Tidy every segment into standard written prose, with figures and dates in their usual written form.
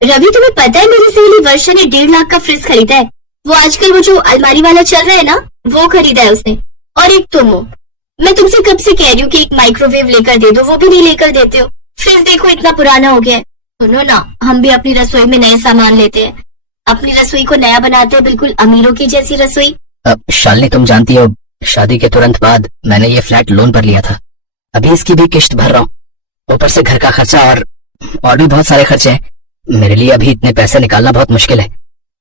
रवि, तुम्हें पता है मेरी सहेली वर्षा ने 1.5 लाख का फ्रिज खरीदा है। वो आजकल वो जो अलमारी वाला चल रहा है ना, वो खरीदा है उसने। और एक तुम हो। मैं तुमसे कब से कह रही हूँ कि एक माइक्रोवेव लेकर दे दो, वो भी नहीं लेकर देते हो। फ्रिज देखो इतना पुराना हो गया है। सुनो ना, हम भी अपनी रसोई में नए सामान लेते हैं, अपनी रसोई को नया बनाते हैं, बिल्कुल अमीरों की जैसी रसोई। शालिनी, तुम जानती हो शादी के तुरंत बाद मैंने ये फ्लैट लोन पर लिया था। अभी इसकी भी किश्त भर रहा हूँ, ऊपर से घर का खर्चा और भी बहुत सारे खर्चे हैं। मेरे लिए अभी इतने पैसे निकालना बहुत मुश्किल है।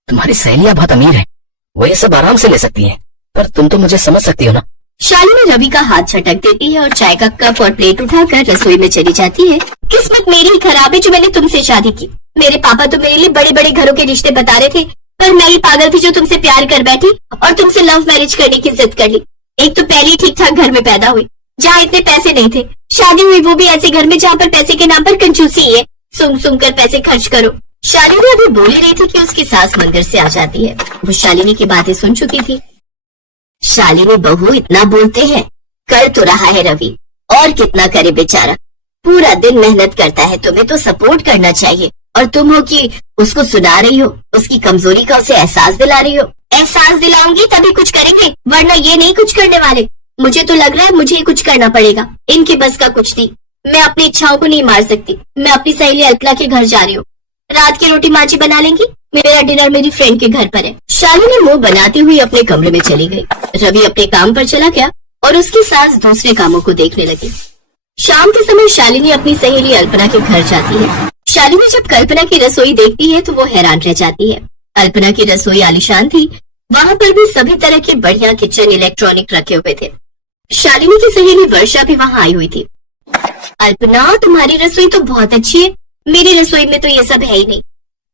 तुम्हारी सहेलियां बहुत अमीर है, वो ये सब आराम से ले सकती है, पर तुम तो मुझे समझ सकती हो ना। शालिनी रवि का हाथ झटक देती है और चाय का कप और प्लेट उठाकर रसोई में चली जाती है। किस्मत मेरी ही खराब है जो मैंने तुमसे शादी की। मेरे पापा तो मेरे लिए बड़े बड़े घरों के रिश्ते बता रहे थे, पर मैं ही पागल थी जो तुमसे प्यार कर बैठी और तुमसे लव मैरिज करने की जिद कर ली। एक तो पहले ही ठीक ठाक घर में पैदा हुई, जहाँ इतने पैसे नहीं थे। शादी हुई वो भी ऐसे घर में जहाँ पर पैसे के नाम पर कंजूसी है, सुम सुम कर पैसे खर्च करो। शालिनी अभी बोल ही रही थी कि उसकी सास मंदिर से आ जाती है। वो शालिनी की बातें सुन चुकी थी। शालिनी बहू, इतना बोलते हैं, कर तो रहा है रवि, और कितना करे बेचारा, पूरा दिन मेहनत करता है, तुम्हें तो सपोर्ट करना चाहिए। और तुम हो कि उसको सुना रही हो, उसकी कमजोरी का उसे एहसास दिला रही हो। एहसास दिलाऊंगी तभी कुछ करेंगे, वरना ये नहीं कुछ करने वाले। मुझे तो लग रहा है मुझे ही कुछ करना पड़ेगा, इनकी बस का कुछ नहीं। मैं अपनी इच्छाओं को नहीं मार सकती। मैं अपनी सहेली अल्पना के घर जा रही हूँ, रात की रोटी माँ जी बना लेंगी, मेरा डिनर मेरी फ्रेंड के घर पर है। शालिनी मुंह बनाती हुई अपने कमरे में चली गई। रवि अपने काम पर चला गया और उसकी सास दूसरे कामों को देखने लगी। शाम के समय शालिनी अपनी सहेली अल्पना के घर जाती है। शालिनी जब कल्पना की रसोई देखती है तो वो हैरान रह जाती है। अल्पना की रसोई आलीशान थी, वहाँ पर भी सभी तरह के बढ़िया किचन इलेक्ट्रॉनिक रखे हुए थे। शालिनी की सहेली वर्षा भी वहाँ आई हुई थी। अल्पना, तुम्हारी रसोई तो बहुत अच्छी है, मेरी रसोई में तो ये सब है ही नहीं।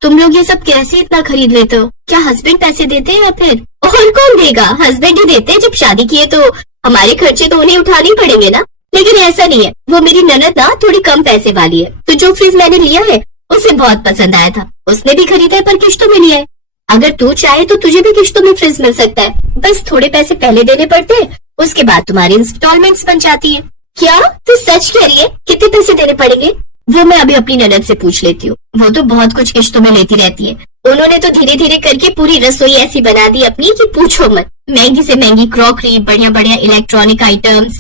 तुम लोग ये सब कैसे इतना खरीद लेते हो? क्या हस्बैंड पैसे देते हैं या फिर और कौन देगा? हस्बैंड ही देते हैं। जब शादी की है तो हमारे खर्चे तो उन्हें उठाने ही पड़ेंगे ना। लेकिन ऐसा नहीं है, वो मेरी ननद ना थोड़ी कम पैसे वाली है, तो जो फ्रिज मैंने लिया है उसे बहुत पसंद आया था, उसने भी खरीदा है, पर किश्तों में लिया है। अगर तू चाहे तो तुझे भी किश्तों में फ्रिज मिल सकता है, बस थोड़े पैसे पहले देने पड़ते हैं, उसके बाद तुम्हारी इंस्टॉलमेंट्स बन जाती है। क्या तू सच कह रही है? कितने पैसे देने पड़ेंगे? वो मैं अभी अपनी ननद से पूछ लेती हूँ, वो तो बहुत कुछ किश्तों में लेती रहती है। उन्होंने तो धीरे धीरे करके पूरी रसोई ऐसी बना दी अपनी कि पूछो मत। महंगी से महंगी क्रॉकरी, बढ़िया बढ़िया इलेक्ट्रॉनिक आइटम्स,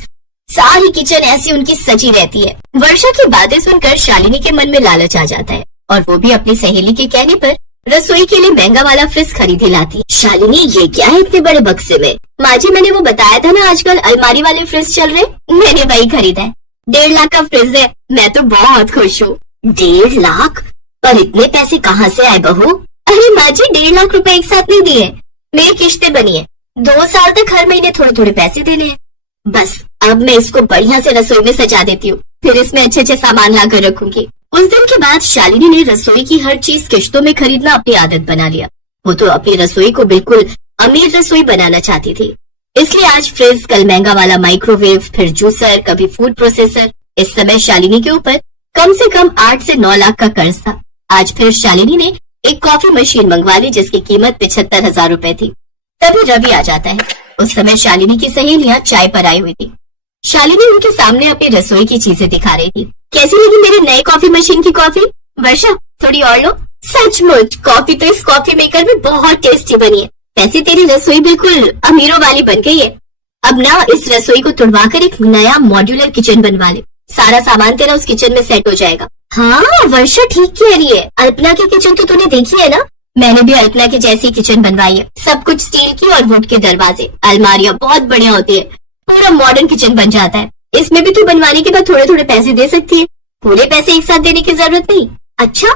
सारी किचन ऐसी उनकी सजी रहती है। वर्षा की बातें सुनकर शालिनी के मन में लालच आ जाता है और वो भी अपनी सहेली के कहने पर रसोई के लिए महंगा वाला फ्रिज खरीद लाती है। शालिनी, ये क्या है इतने बड़े बक्से में? माँ जी, मैंने वो बताया था ना आजकल अलमारी वाले फ्रिज चल रहे, मैंने वही खरीदा है। 1.5 लाख का फ्रिज है, मैं तो बहुत खुश हूँ। 1.5 लाख? पर इतने पैसे कहाँ से आए बहू? अरे माँ जी, 1.5 लाख रुपए एक साथ नहीं दिए, मेरी किश्तें बनी है, 2 साल तक हर महीने थोड़े थोड़े पैसे देने हैं। बस अब मैं इसको बढ़िया से रसोई में सजा देती हूँ, फिर इसमें अच्छे अच्छे सामान ला कर रखूंगी। उस दिन के बाद शालिनी ने रसोई की हर चीज किश्तों में खरीदना अपनी आदत बना लिया। वो तो अपनी रसोई को बिल्कुल अमीर रसोई बनाना चाहती थी, इसलिए आज फ्रिज, कल महंगा वाला माइक्रोवेव, फिर जूसर, कभी फूड प्रोसेसर। इस समय शालिनी के ऊपर कम से कम 8 से 9 लाख का कर्ज था। आज फिर शालिनी ने एक कॉफी मशीन मंगवा ली जिसकी कीमत 75,000 रुपए थी। तभी रवि आ जाता है। उस समय शालिनी की सहेलियां चाय पर आई हुई थी। शालिनी उनके सामने अपनी रसोई की चीजें दिखा रही थी। कैसी लगी मेरे नए कॉफी मशीन की कॉफी? वर्षा, थोड़ी और लो। सचमुच कॉफी तो इस कॉफी मेकर में बहुत टेस्टी बनी है। वैसे तेरी रसोई बिल्कुल अमीरों वाली बन गई है। अब ना इस रसोई को तुड़वा कर एक नया मॉड्यूलर किचन बनवा ले, सारा सामान तेरा उस किचन में सेट हो जाएगा। हाँ वर्षा ठीक कह रही है, अल्पना की किचन तो तूने देखी है ना, मैंने भी अल्पना की जैसी किचन बनवाई है। सब कुछ स्टील की और वुड के दरवाजे, अलमारियां बहुत बढ़िया होती है, पूरा मॉडर्न किचन बन जाता है। इसमें भी तू बनवाने के बाद थोड़े थोड़े पैसे दे सकती है, पूरे पैसे एक साथ देने की जरूरत नहीं। अच्छा,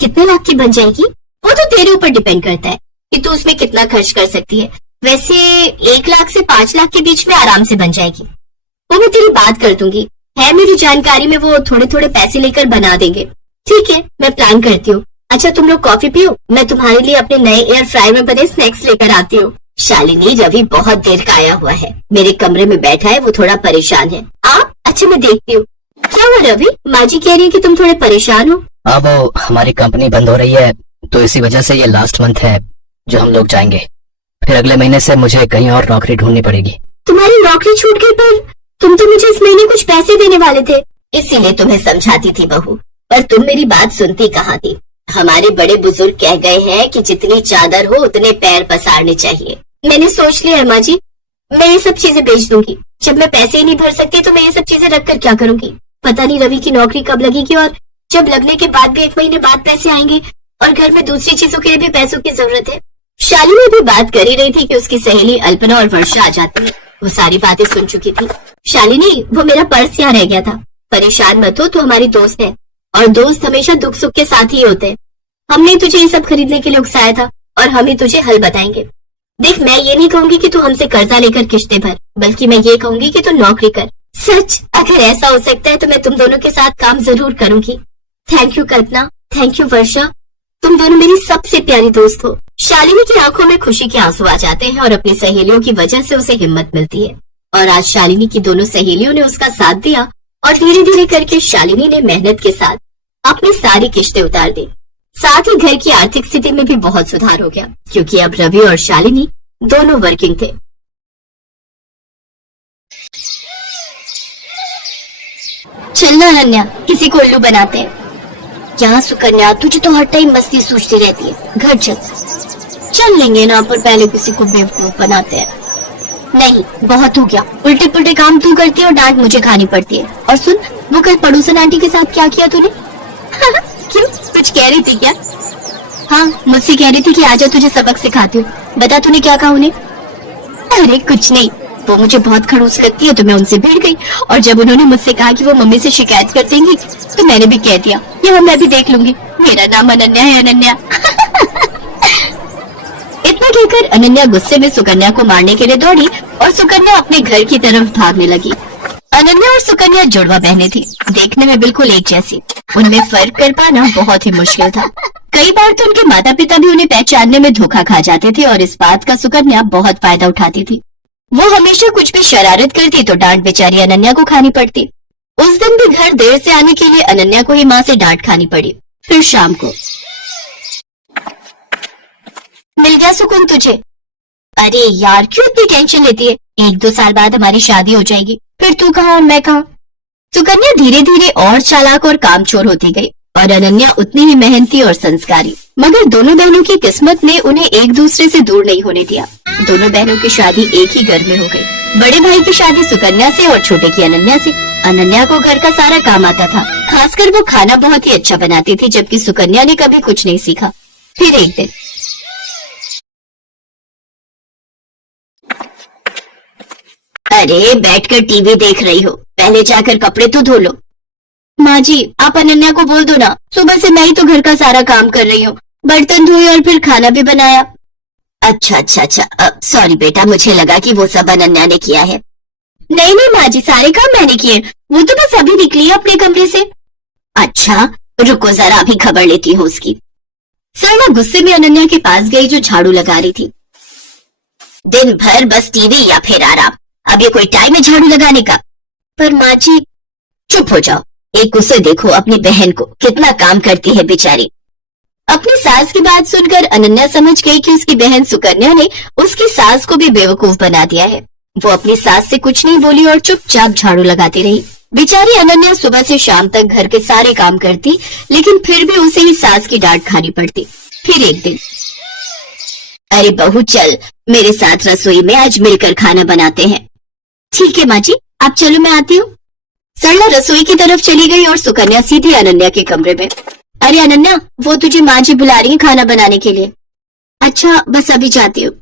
कितने लाख की बन जाएगी? वो तो तेरे ऊपर डिपेंड करता है कि तू उसमें कितना खर्च कर सकती है। वैसे 1 लाख से 5 लाख के बीच में आराम से बन जाएगी। वो मैं तेरी बात कर दूंगी, है मेरी जानकारी में, वो थोड़े थोड़े पैसे लेकर बना देंगे। ठीक है, मैं प्लान करती हूँ। अच्छा तुम लोग कॉफी पियो, मैं तुम्हारे लिए अपने नए एयर फ्रायर में बने स्नैक्स लेकर आती हूँ। शालिनी, रवि बहुत देर का आया हुआ है, मेरे कमरे में बैठा है, वो थोड़ा परेशान है। आप? अच्छा मैं देखती हूँ। क्या हुआ रवि? माँ जी कह रही है कि तुम थोड़े परेशान हो। अब वो हमारी कंपनी बंद हो रही है, तो इसी वजह से ये लास्ट मंथ है जो हम लोग जाएंगे, फिर अगले महीने से मुझे कहीं और नौकरी ढूंढनी पड़ेगी। तुम्हारी नौकरी छूट गई? पर तुम तो मुझे इस महीने कुछ पैसे देने वाले थे। इसीलिए तुम्हें समझाती थी बहू, पर तुम मेरी बात सुनती कहाँ थी। हमारे बड़े बुजुर्ग कह गए हैं कि जितनी चादर हो उतने पैर पसारने चाहिए। मैंने सोच लिया है माँ जी, मैं ये सब चीजें बेच दूंगी। जब मैं पैसे ही नहीं भर सकती तो मैं ये सब चीजें रखकर क्या करूंगी। पता नहीं रवि की नौकरी कब लगेगी, और जब लगने के बाद भी 1 महीने बाद पैसे आएंगे, और घर में दूसरी चीजों के लिए भी पैसों की जरूरत है। शालिनी भी बात कर ही रही थी कि उसकी सहेली अल्पना और वर्षा आ जाती है। वो सारी बातें सुन चुकी थी। शालिनी, वो मेरा पर्स यहाँ रह गया था। परेशान मत हो, तू हमारी दोस्त है, और दोस्त हमेशा दुख सुख के साथ ही होते हैं। हमने तुझे ये सब खरीदने के लिए उकसाया था, और हम ही तुझे हल बताएंगे। देख, मैं ये नहीं कहूंगी कि तू हमसे कर्जा लेकर किश्तें भर, बल्कि मैं ये कहूंगी कि तू नौकरी कर। सच, अगर ऐसा हो सकता है तो मैं तुम दोनों के साथ काम जरूर करूंगी। Thank you Kalpana, thank you Varsha, तुम दोनों मेरी सबसे प्यारी दोस्त हो। शालिनी की आंखों में खुशी के आंसू आ जाते हैं और अपनी सहेलियों की वजह से उसे हिम्मत मिलती है। और आज शालिनी की दोनों सहेलियों ने उसका साथ दिया, और धीरे धीरे करके शालिनी ने मेहनत के साथ अपनी सारी किश्तें उतार दी। साथ ही घर की आर्थिक स्थिति में भी बहुत सुधार हो गया, क्योंकि अब रवि और शालिनी दोनों वर्किंग थे। चलना अनन्या, किसी को उल्लू बनाते हैं। क्या सुकन्या, तुझे तो हर टाइम मस्ती सूझती रहती है। घर चल लेंगे ना, पर पहले किसी को बेवकूफ बनाते हैं। नहीं, बहुत हो गया। उल्टे पुल्टे काम तू करती है और डांट मुझे खानी पड़ती है। और सुन, वो कल पड़ोसन आंटी के साथ क्या किया तूने? क्यों, कुछ कह रही थी क्या? हाँ, मुझसे कह रही थी कि आजा तुझे सबक सिखाती हूँ। बता तूने क्या कहा उन्हें? अरे कुछ नहीं, वो मुझे बहुत खड़ूस लगती है तो मैं उनसे भिड़ गई, और जब उन्होंने मुझसे कहा कि वो मम्मी से शिकायत कर देंगी तो मैंने भी कह दिया, ये मैं भी देख लूंगी, मेरा नाम अनन्या है, अनन्या। इतना कहकर अनन्या गुस्से में सुकन्या को मारने के लिए दौड़ी, और सुकन्या अपने घर की तरफ भागने लगी। अनन्या और सुकन्या जुड़वा बहनें थी, देखने में बिल्कुल एक जैसी। उनमें फर्क कर पाना बहुत ही मुश्किल था। कई बार तो उनके माता पिता भी उन्हें पहचानने में धोखा खा जाते थे, और इस बात का सुकन्या बहुत फायदा उठाती थी। वो हमेशा कुछ भी शरारत करती तो डांट बेचारी अनन्या को खानी पड़ती। उस दिन भी घर देर से आने के लिए अनन्या को ही माँ से डांट खानी पड़ी। फिर शाम को, मिल गया सुकून तुझे? अरे यार, क्यों इतनी टेंशन लेती है? 1-2 साल बाद हमारी शादी हो जाएगी, फिर तू कहाँ और मैं कहाँ। सुकन्या धीरे धीरे और चालाक और कामचोर होती गई, और अनन्या उतनी ही मेहनती और संस्कारी। मगर दोनों बहनों की किस्मत ने उन्हें एक दूसरे से दूर नहीं होने दिया। दोनों बहनों की शादी एक ही घर में हो गई। बड़े भाई की शादी सुकन्या से और छोटे की अनन्या से। अनन्या को घर का सारा काम आता था, खासकर वो खाना बहुत ही अच्छा बनाती थी, जबकि सुकन्या ने कभी कुछ नहीं सीखा। फिर एक दिन, अरे बैठकर टीवी देख रही हो, पहले जाकर कपड़े तो धो लो। माँ जी, आप अनन्या को बोल दो ना, सुबह से मैं ही तो घर का सारा काम कर रही हूँ, बर्तन धोए और फिर खाना भी बनाया। अच्छा, सॉरी बेटा, मुझे लगा कि वो सब अनन्या ने किया है। नहीं माँ जी, सारे काम मैंने किए, वो तो बस अभी निकली है अपने कमरे से। अच्छा, रुको जरा, अभी खबर लेती हूँ उसकी। सरला गुस्से में अनन्या के पास गई जो झाड़ू लगा रही थी। दिन भर बस टीवी या फिर आराम, अब ये कोई टाइम है झाड़ू लगाने का? पर माँ जी, चुप हो जाओ, एक उसे देखो, अपनी बहन को, कितना काम करती है बेचारी। अपनी सास की बात सुनकर अनन्या समझ गई कि उसकी बहन सुकन्या ने उसकी सास को भी बेवकूफ बना दिया है। वो अपनी सास से कुछ नहीं बोली और चुपचाप झाड़ू लगाती रही। बेचारी अनन्या सुबह से शाम तक घर के सारे काम करती, लेकिन फिर भी उसे ही सास की डांट खानी पड़ती। फिर एक दिन, अरे बहू चल, मेरे साथ रसोई में आज मिलकर खाना बनाते हैं। ठीक है माँ जी, आप चलो, मैं आती हूँ। सरला रसोई की तरफ चली गई और सुकन्या सीधी अनन्या के कमरे में। अरे अनन्या, वो तुझे माँ जी बुला रही है खाना बनाने के लिए। अच्छा, बस अभी जाती हूँ।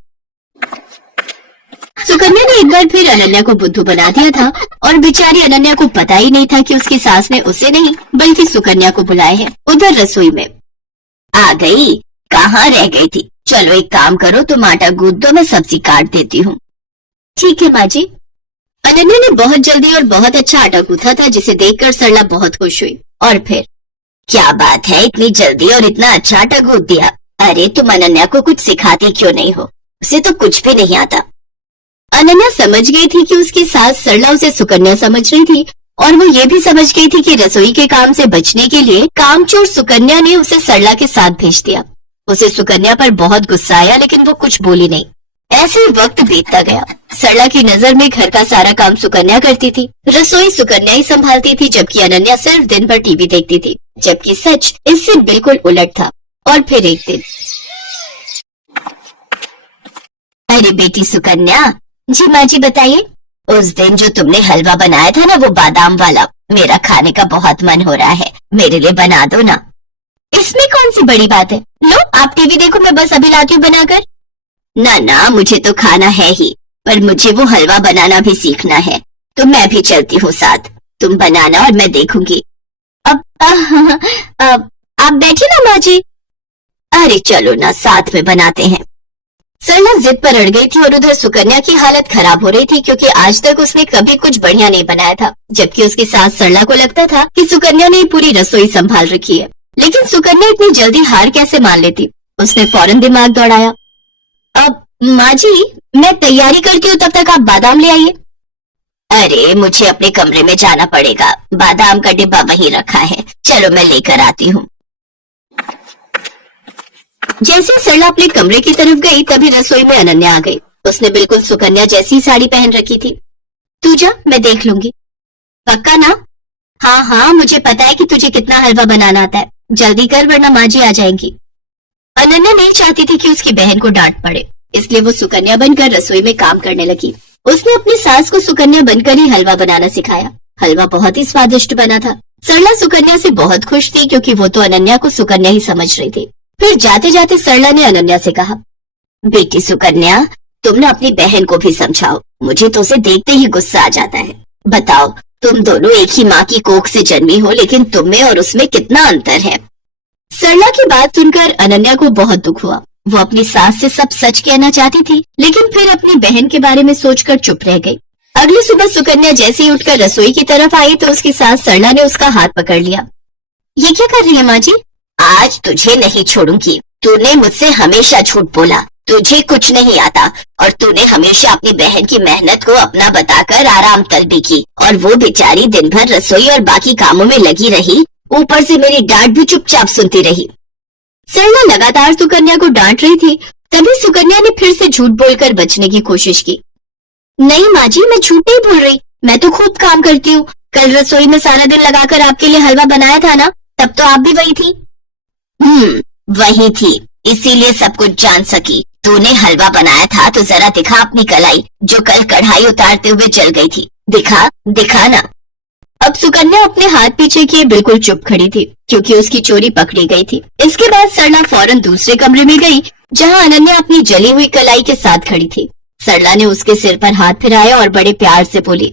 सुकन्या ने एक बार फिर अनन्या को बुद्धू बना दिया था, और बेचारी अनन्या को पता ही नहीं था कि उसकी सास ने उसे नहीं बल्कि सुकन्या को बुलाया है। उधर रसोई में, आ गई, कहाँ रह गई थी? चलो एक काम करो, तुम आटा गूंथ दो, मैं सब्जी काट देती हूँ। ठीक है माँ जी। अनन्या ने बहुत जल्दी और बहुत अच्छा आटा गूंथा था, जिसे देखकर सरला बहुत खुश हुई। और फिर, क्या बात है, इतनी जल्दी और इतना अच्छा आटा गूंथ दिया। अरे तुम अनन्या को कुछ सिखाती क्यों नहीं हो? उसे तो कुछ भी नहीं आता। अनन्या समझ गई थी कि उसकी सास सरला उसे सुकन्या समझ रही थी, और वो ये भी समझ गई थी कि रसोई के काम से बचने के लिए कामचोर सुकन्या ने उसे सरला के साथ भेज दिया। उसे सुकन्या पर बहुत गुस्सा आया, लेकिन वो कुछ बोली नहीं। ऐसे वक्त बीतता गया। सरला की नजर में घर का सारा काम सुकन्या करती थी, रसोई सुकन्या ही संभालती थी, जबकि अनन्या सिर्फ दिन भर टीवी देखती थी। जबकि सच इससे बिल्कुल उलट था। और फिर एक दिन, अरे बेटी सुकन्या। जी माँ जी बताइए। उस दिन जो तुमने हलवा बनाया था ना, वो बादाम वाला, मेरा खाने का बहुत मन हो रहा है, मेरे लिए बना दो ना। इसमें कौन सी बड़ी बात है, लो आप टीवी देखो, मैं बस अभी लाती हूँ बनाकर। ना ना, मुझे तो खाना है ही, पर मुझे वो हलवा बनाना भी सीखना है, तो मैं भी चलती हूँ साथ। तुम बनाना और मैं देखूंगी। अब आप बैठे ना माँ जी। अरे चलो ना, साथ में बनाते हैं। सरला जिद पर अड़ गई थी और उधर सुकन्या की हालत खराब हो रही थी, क्योंकि आज तक उसने कभी कुछ बढ़िया नहीं बनाया था, जबकि उसकी सास सरला को लगता था कि सुकन्या ने पूरी रसोई संभाल रखी है। लेकिन सुकन्या इतनी जल्दी हार कैसे मान लेती। उसने फौरन दिमाग दौड़ाया। अब माँ जी, मैं तैयारी करती हूँ, तब तक आप बादाम ले आइए। अरे मुझे अपने कमरे में जाना पड़ेगा, बादाम का डिब्बा वहीं रखा है, चलो मैं लेकर आती हूँ। जैसे सरला अपने कमरे की तरफ गई, तभी रसोई में अनन्या आ गई। उसने बिल्कुल सुकन्या जैसी साड़ी पहन रखी थी। तू जा, मैं देख लूंगी। पक्का ना? हाँ हाँ, मुझे पता है कि तुझे कितना हलवा बनाना आता है, जल्दी कर वरना माँ जी आ जाएंगी। अनन्या नहीं चाहती थी कि उसकी बहन को डांट पड़े, इसलिए वो सुकन्या बनकर रसोई में काम करने लगी। उसने अपनी सास को सुकन्या बनकर ही हलवा बनाना सिखाया। हलवा बहुत ही स्वादिष्ट बना था। सरला सुकन्या से बहुत खुश थी, क्योंकि वो तो अनन्या को सुकन्या ही समझ रही थी। फिर जाते जाते सरला ने अनन्या से कहा, बेटी सुकन्या, तुम ना अपनी बहन को भी समझाओ, मुझे तो उसे देखते ही गुस्सा आ जाता है। बताओ, तुम दोनों एक ही माँ की कोख से जन्मी हो, लेकिन तुम में और उसमें कितना अंतर है। सरला की बात सुनकर अनन्या को बहुत दुख हुआ। वो अपनी सास से सब सच कहना चाहती थी, लेकिन फिर अपनी बहन के बारे में सोचकर चुप रह गई। अगली सुबह सुकन्या जैसे ही उठकर रसोई की तरफ आई, तो उसकी सास सरला ने उसका हाथ पकड़ लिया। ये क्या कर रही है माँ जी? आज तुझे नहीं छोड़ूंगी। तूने मुझसे हमेशा झूठ बोला, तुझे कुछ नहीं आता, और तूने हमेशा अपनी बहन की मेहनत को अपना बताकर आराम तलबी की, और वो बेचारी दिन भर रसोई और बाकी कामों में लगी रही, ऊपर से मेरी डांट भी चुपचाप सुनती रही। सरला लगातार सुकन्या को डांट रही थी, तभी सुकन्या ने फिर से झूठ बोलकर बचने की कोशिश की। नहीं माँ जी, मैं झूठ नहीं बोल रही, मैं तो खूब काम करती हूँ। कल रसोई में सारा दिन लगाकर आपके लिए हलवा बनाया था ना, तब तो आप भी वही थी। वही थी, इसीलिए सब कुछ जान सकी। तूने हलवा बनाया था तो जरा दिखा अपनी कलाई, जो कल कढ़ाई उतारते हुए जल गई थी। दिखा दिखा ना। अब सुकन्या अपने हाथ पीछे किए बिल्कुल चुप खड़ी थी, क्योंकि उसकी चोरी पकड़ी गई थी। इसके बाद सरला फौरन दूसरे कमरे में गई, जहाँ अनन्या अपनी जली हुई कलाई के साथ खड़ी थी। सरला ने उसके सिर पर हाथ फिराया और बड़े प्यार से बोली,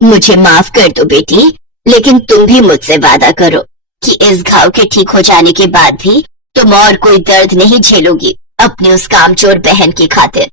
मुझे माफ कर दो बेटी, लेकिन तुम भी मुझसे वादा करो कि इस घाव के ठीक हो जाने के बाद भी तुम और कोई दर्द नहीं झेलोगी अपनी उस कामचोर बहन की खातिर।